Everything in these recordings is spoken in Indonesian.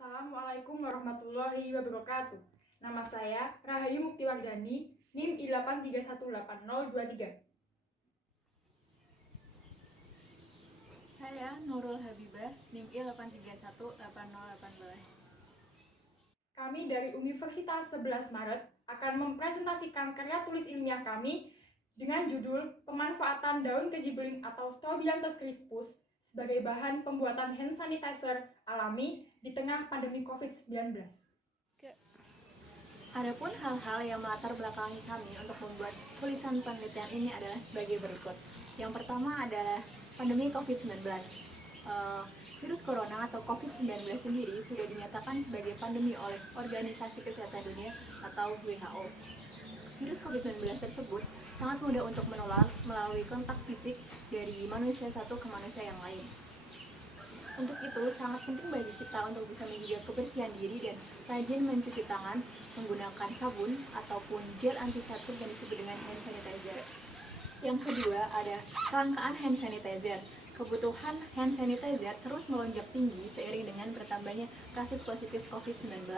Assalamualaikum warahmatullahi wabarakatuh. Nama saya Rahayu Muktiwardani, NIM I83188023. Saya Nurul Habibah, NIM I83180818. Kami dari Universitas 11 Maret akan mempresentasikan karya tulis ilmiah kami dengan judul Pemanfaatan daun keji beling atau Strobilanthes crispus sebagai bahan pembuatan hand sanitizer alami di tengah pandemi COVID-19. Adapun hal-hal yang melatar belakangi kami untuk membuat tulisan penelitian ini adalah sebagai berikut. Yang pertama adalah pandemi COVID-19. Virus corona atau COVID-19 sendiri sudah dinyatakan sebagai pandemi oleh Organisasi Kesehatan Dunia atau WHO. Virus COVID-19 tersebut sangat mudah untuk menular melalui kontak fisik dari manusia satu ke manusia yang lain. Untuk itu, sangat penting bagi kita untuk bisa menjaga kebersihan diri dan rajin mencuci tangan menggunakan sabun ataupun gel antiseptik yang disebut dengan hand sanitizer. Yang kedua, ada kelangkaan hand sanitizer. Kebutuhan hand sanitizer terus melonjak tinggi seiring dengan bertambahnya kasus positif COVID-19.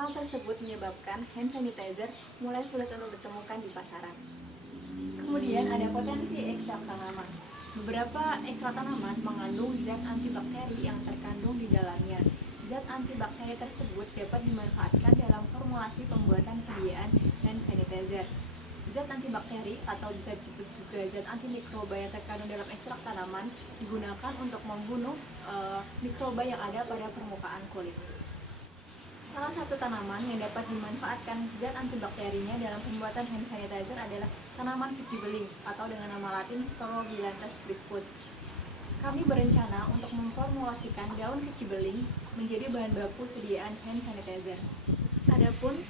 Hal tersebut menyebabkan hand sanitizer mulai sulit untuk ditemukan di pasaran. Kemudian ada potensi ekstrak tanaman. Beberapa ekstrak tanaman mengandung zat antibakteri yang terkandung di dalamnya. Zat antibakteri tersebut dapat dimanfaatkan dalam formulasi pembuatan sediaan hand sanitizer. Zat antibakteri atau bisa disebut juga zat antimikroba yang terkandung dalam ekstrak tanaman digunakan untuk membunuh mikroba yang ada pada permukaan kulit. Salah satu tanaman yang dapat dimanfaatkan zat antibakterinya dalam pembuatan hand sanitizer adalah tanaman keji beling atau dengan nama latin Strobilanthes crispus. Kami berencana untuk memformulasikan daun keji beling menjadi bahan baku sediaan hand sanitizer. Adapun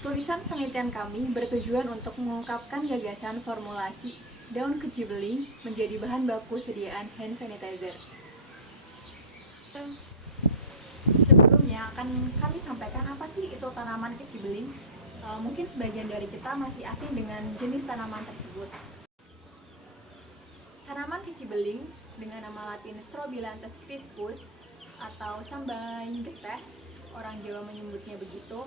tulisan penelitian kami bertujuan untuk mengungkapkan gagasan formulasi daun keji beling menjadi bahan baku sediaan hand sanitizer. Sebelumnya akan kami sampaikan apa sih itu tanaman keji beling. Mungkin sebagian dari kita masih asing dengan jenis tanaman tersebut. Tanaman keji beling dengan nama latin Strobilanthes crispus atau sambaing geteh, orang Jawa menyebutnya begitu,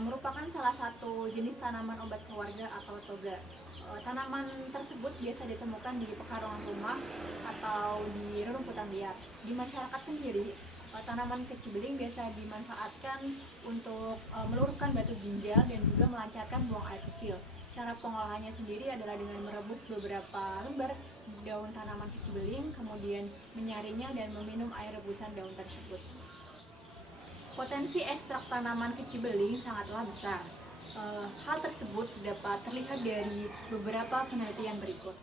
merupakan salah satu jenis tanaman obat keluarga atau toga. Tanaman tersebut biasa ditemukan di pekarangan rumah atau di rerumputan liar. Di masyarakat sendiri, tanaman keji beling biasa dimanfaatkan untuk meluruskan batu ginjal dan juga melancarkan buang air kecil. Cara pengolahannya sendiri adalah dengan merebus beberapa lembar daun tanaman keji beling, kemudian menyaringnya dan meminum air rebusan daun tersebut. Potensi ekstrak tanaman keji beling sangatlah besar. Hal tersebut dapat terlihat dari beberapa penelitian berikut.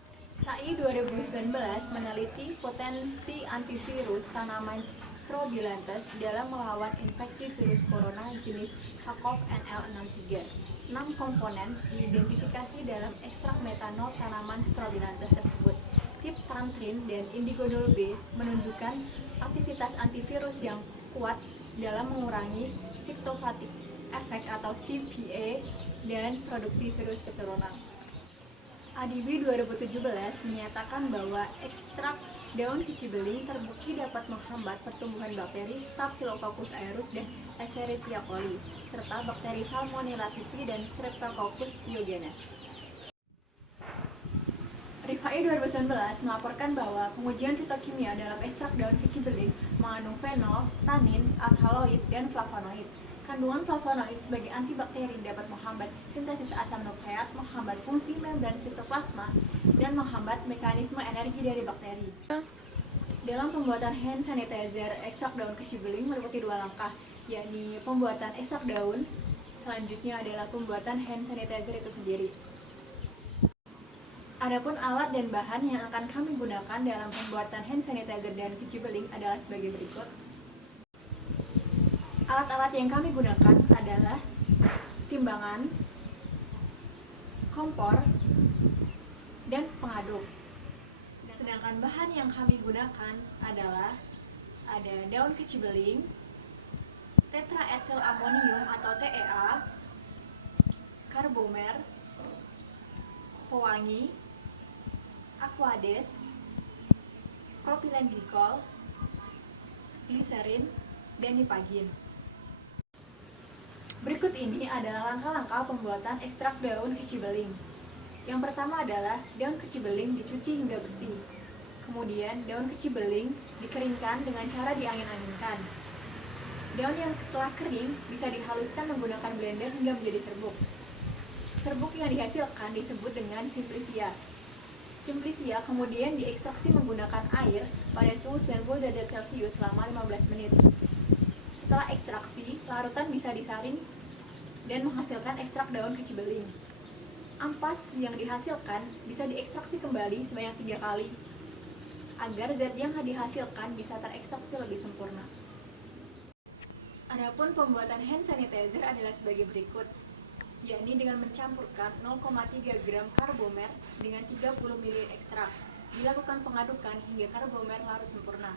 SAI 2019 meneliti potensi antivirus tanaman Strobilanthes dalam melawan infeksi virus corona jenis SARS-CoV-2 6 komponen diidentifikasi dalam ekstrak metanol tanaman Strobilanthes tersebut. Tip-tantrin dan indigodol B menunjukkan aktivitas antivirus yang kuat dalam mengurangi cytophatic effect atau CPA dan produksi virus keturunan. ADB 2017 menyatakan bahwa ekstrak daun keji beling terbukti dapat menghambat pertumbuhan bakteri Staphylococcus aureus dan Escherichia coli, serta bakteri Salmonella typhi dan Streptococcus pyogenes. RIFAI 2019 melaporkan bahwa pengujian fitokimia dalam ekstrak daun keji beling mengandung fenol, tanin, alkaloid, dan flavonoid. Kandungan flavonoid sebagai antibakteri dapat menghambat sintesis asam nukleat, menghambat fungsi membran sitoplasma, dan menghambat mekanisme energi dari bakteri. Dalam pembuatan hand sanitizer, ekstrak daun keji beling meliputi 2 langkah, yakni pembuatan ekstrak daun, selanjutnya adalah pembuatan hand sanitizer itu sendiri. Adapun alat dan bahan yang akan kami gunakan dalam pembuatan hand sanitizer dan keji beling adalah sebagai berikut. Alat-alat yang kami gunakan adalah timbangan, kompor, dan pengaduk. Sedangkan bahan yang kami gunakan adalah ada daun keji beling, tetraethylamonium atau TEA, karbomer, pewangi, aquades, propilen glikol, gliserin, dan nipagin. Berikut ini adalah langkah-langkah pembuatan ekstrak daun kecibeling. Yang pertama adalah daun kecibeling dicuci hingga bersih. Kemudian daun kecibeling dikeringkan dengan cara diangin-anginkan. Daun yang telah kering bisa dihaluskan menggunakan blender hingga menjadi serbuk. Serbuk yang dihasilkan disebut dengan simplisia. Simplisia kemudian diekstraksi menggunakan air pada suhu 90 derajat Celcius selama 15 menit. Setelah ekstraksi, larutan bisa disaring dan menghasilkan ekstrak daun kecibeling. Ampas yang dihasilkan bisa diekstraksi kembali sebanyak 3 kali agar zat yang dihasilkan bisa terekstraksi lebih sempurna. Adapun pembuatan hand sanitizer adalah sebagai berikut, yakni dengan mencampurkan 0,3 gram karbomer dengan 30 ml ekstrak. Dilakukan pengadukan hingga karbomer larut sempurna.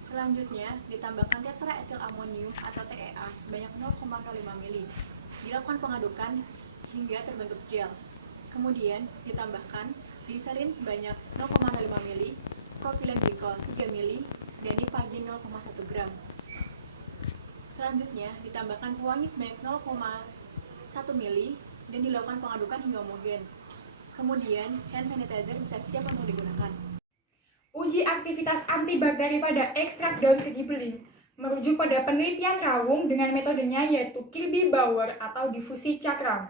Selanjutnya, ditambahkan tetraetil amonium atau TEA sebanyak 0,05 ml. Dilakukan pengadukan hingga terbentuk gel. Kemudian, ditambahkan gliserin sebanyak 0,5 ml, propilen glikol 3 ml, dan nipagin 0,1 gram. Selanjutnya, ditambahkan pewangi sebanyak 0,1 ml dan dilakukan pengadukan hingga homogen. Kemudian, hand sanitizer bisa siap untuk digunakan. Uji aktivitas antibakteri pada ekstrak daun kecibeling merujuk pada penelitian Rawung dengan metodenya yaitu Kirby-Bauer atau difusi cakram.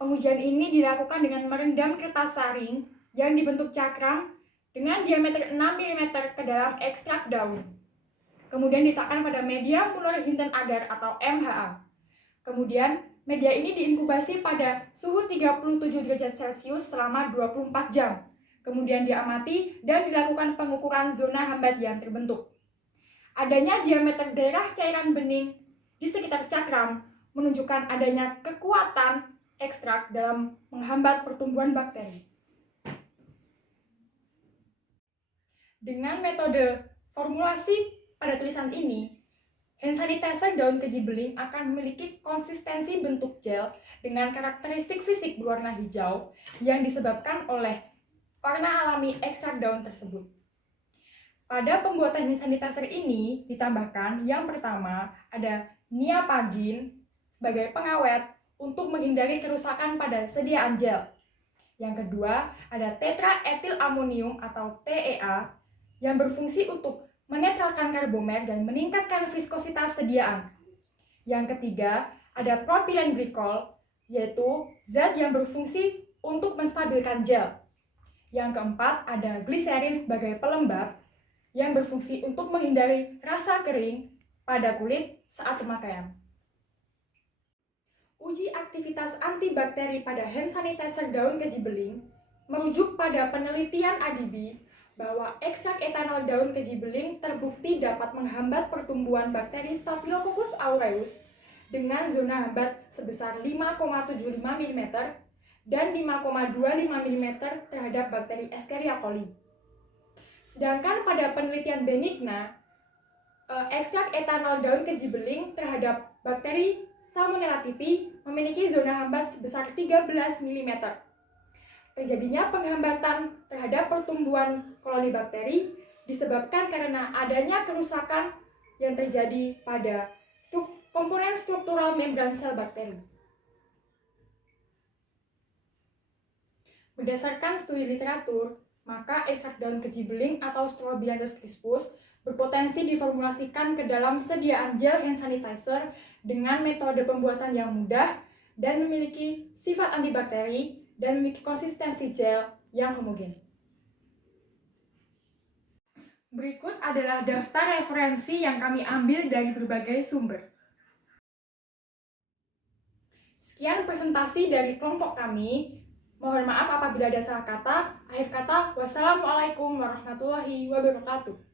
Pengujian ini dilakukan dengan merendam kertas saring yang dibentuk cakram dengan diameter 6 mm ke dalam ekstrak daun. Kemudian diletakkan pada media Muller Hinton agar atau MHA. Kemudian, media ini diinkubasi pada suhu 37 derajat Celcius selama 24 jam. Kemudian diamati dan dilakukan pengukuran zona hambat yang terbentuk. Adanya diameter daerah cairan bening di sekitar cakram menunjukkan adanya kekuatan ekstrak dalam menghambat pertumbuhan bakteri. Dengan metode formulasi pada tulisan ini, hand sanitizer daun kecibeling akan memiliki konsistensi bentuk gel dengan karakteristik fisik berwarna hijau yang disebabkan oleh warna alami ekstrak daun tersebut. Pada pembuatan hand sanitizer ini ditambahkan yang pertama ada nipagin sebagai pengawet untuk menghindari kerusakan pada sediaan gel. Yang kedua ada tetraetil amonium atau TEA yang berfungsi untuk menetralkan karbomer dan meningkatkan viskositas sediaan. Yang ketiga, ada propilen glikol, yaitu zat yang berfungsi untuk menstabilkan gel. Yang keempat, ada gliserin sebagai pelembab yang berfungsi untuk menghindari rasa kering pada kulit saat pemakaian. Uji aktivitas antibakteri pada hand sanitizer daun kecibeling merujuk pada penelitian ADB bahwa ekstrak etanol daun kecibeling terbukti dapat menghambat pertumbuhan bakteri Staphylococcus aureus dengan zona hambat sebesar 5,75 mm dan 5,25 mm terhadap bakteri Escherichia coli. Sedangkan pada penelitian Benigna, ekstrak etanol daun kecibeling terhadap bakteri Salmonella typhi memiliki zona hambat sebesar 13 mm. Terjadinya penghambatan terhadap pertumbuhan koloni bakteri disebabkan karena adanya kerusakan yang terjadi pada komponen struktural membran sel bakteri. Berdasarkan studi literatur, maka ekstrak daun kecibeling atau Strobilanthes crispus berpotensi diformulasikan ke dalam sediaan gel hand sanitizer dengan metode pembuatan yang mudah dan memiliki sifat antibakteri dan memiliki konsistensi gel yang homogen. Berikut adalah daftar referensi yang kami ambil dari berbagai sumber. Sekian presentasi dari kelompok kami. Mohon maaf apabila ada salah kata. Akhir kata, wassalamualaikum warahmatullahi wabarakatuh.